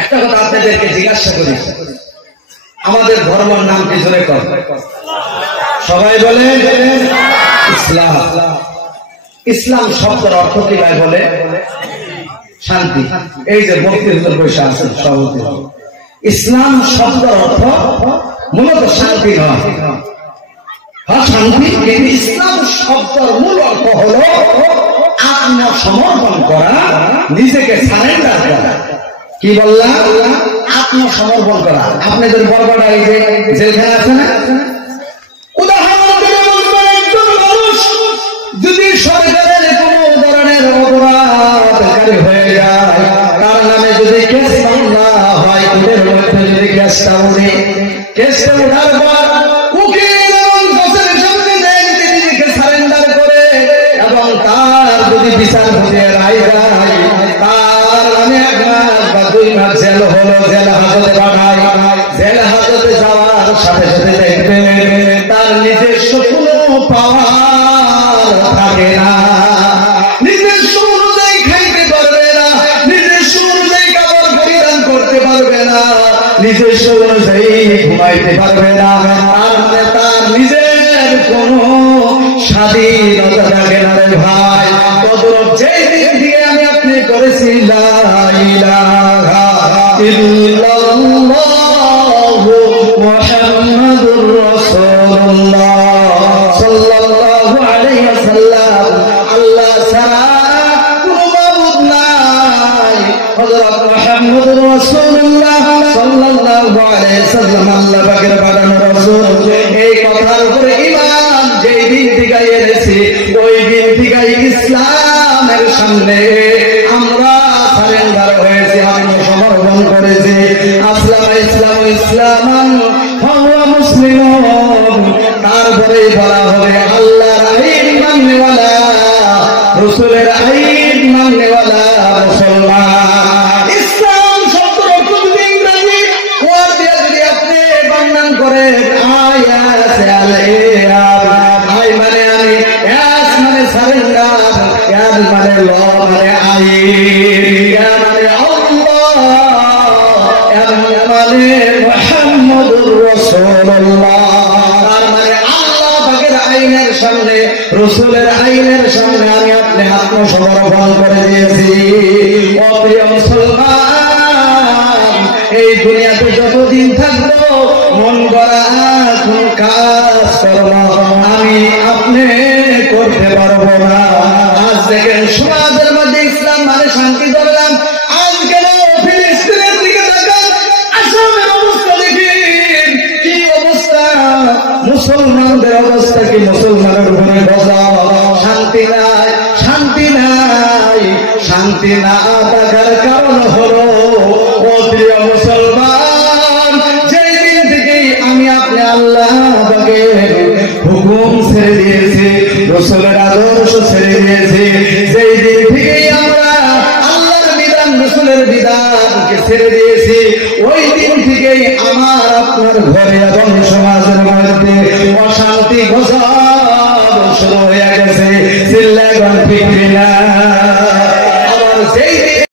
একটা কথা আপনাদেরকে জিজ্ঞাসা করি, আমাদের ধর্মের নাম কি জোরে কর? সবাই বলে ইসলাম। ইসলাম শব্দের অর্থ কি ভাই বলে? শান্তি। এই যে বক্তৃর ভিতর বসে আছেন সভাপতি, ইসলাম শব্দের অর্থ মূলত শান্তি নয়। হ্যাঁ শান্তি, কিন্তু ইসলাম শব্দের মূল অর্থ হলো আত্মসমর্পণ করা, নিজেকে সারেন্ডার করা। কি বললাম? আত্মসমর্পণ করা। আপনাদের বরবাডা এই যে জেলখানা আছে না, উদাহরণ করে বলবেন একজন মানুষ যদি সরকারের কোন ধরনের অপরাধকারী হয়ে যায়, তার নামে যদি কেস না হয়, কোর্টের মধ্যে যদি কেসটা উঠে, কেসটা উঠার পর উকিল এবং জজের সামনে নিজেকে সারেন্ডার করে এবং তার যদি বিচার হয়ে রায় যায়, তার নামে 1 মাস বা 2 মাস জেল হলো, জেল হাজতে পাঠায়। জেল হাজতে যাওয়ার সাথে সাথে দেখবে তার নিজস্ব কোনো পাওয়ার থাকে না, নিজস্ব অনুযায়ী খাইতে পারবে না, নিজস্ব অনুযায়ী কাপড় পরিধান করতে পারবে না, নিজস্ব অনুযায়ী ঘুমাইতে পারবে না। আর মানে তার নিজের কোনো স্বাধীনতা থাকে না রে ভাই। তদ্রূপ যেই দিন থেকে আমি আপনি করেছি লা ইলাহা ইল্লাল্লাহু মুহাম্মাদুর রাসূলুল্লাহ সাল্লাল্লাহু আলাইহি ওয়াসাল্লাম, আল্লাহ ছাড়া কোনো মাবুদ নাই, হযরত মুহাম্মদুর রাসূলুল্লাহ সাল্লাল্লাহু আলাইহি ওয়াসাল্লাম আল্লাহ পাকের পাঠানো রাসূল। এই কথার উপরে ঈমান যেই দিন থেকে এনেছি, ওই দিন থেকে ইসলামের সামনে আমরা সারেন্ডার হয়েছি, আত্মসমর্পণ করেছি। আসলামা ইসলাম ইসলামান ফাহুয়া মুসলিমুন। তারপরে বলা হবে আল্লাহর আইন মাননেওয়ালা, রাসূলের আইন মাননেওয়ালা মুসলমান। ইসলাম শব্দ যদি ইংরেজি ওয়ার্ড দিয়ে যদি আপনি বানান করেন, আয়াত আল-ইরাব, আই মানে আমি, ইয়াস মানে সারেন্ডার, ইয়াদ মানে ল মানে আইন, ইয়া মানে আল্লাহ, ইয়া মানে মুহাম্মাদুর রাসূলুল্লাহ। তার মানে আল্লাহ পাকের আইনের সামনে, রাসূলের আইনের সামনে আমি আপনি আত্মসমর্পণ করে দিয়েছি। ও প্রিয় মুসলমান, এই দুনিয়াতে যতদিন থাকবো মন গড়া কোন কাজ কর্ম আমি আপনি করতে পারবো না। আজ দেখেন সমাজের মধ্যে ইসলাম মানে শান্তি ধরলাম, আজ কেন ফিলিস্তিনের দিকে তাকান, আসামের অবস্থা দেখেন কি অবস্থা, মুসলমানদের অবস্থা কি, মুসলমানের উপরে গজব, শান্তি নাই, শান্তি নাই। শান্তি না থাকার কারণ হলো ও প্রিয় মুসলমান, যেই দিন থেকে আমি আপনি আল্লাহ পাকের হুকুম ছেড়ে দিয়েছি, রাসূলের আদর্শ ছেড়ে দিয়েছি, যেই দিন থেকে আমরা আল্লাহর বিধান রাসূলের বিধানকে ছেড়ে দিয়েছি, ওই দিন থেকেই আমার আপনার ঘরে বংশ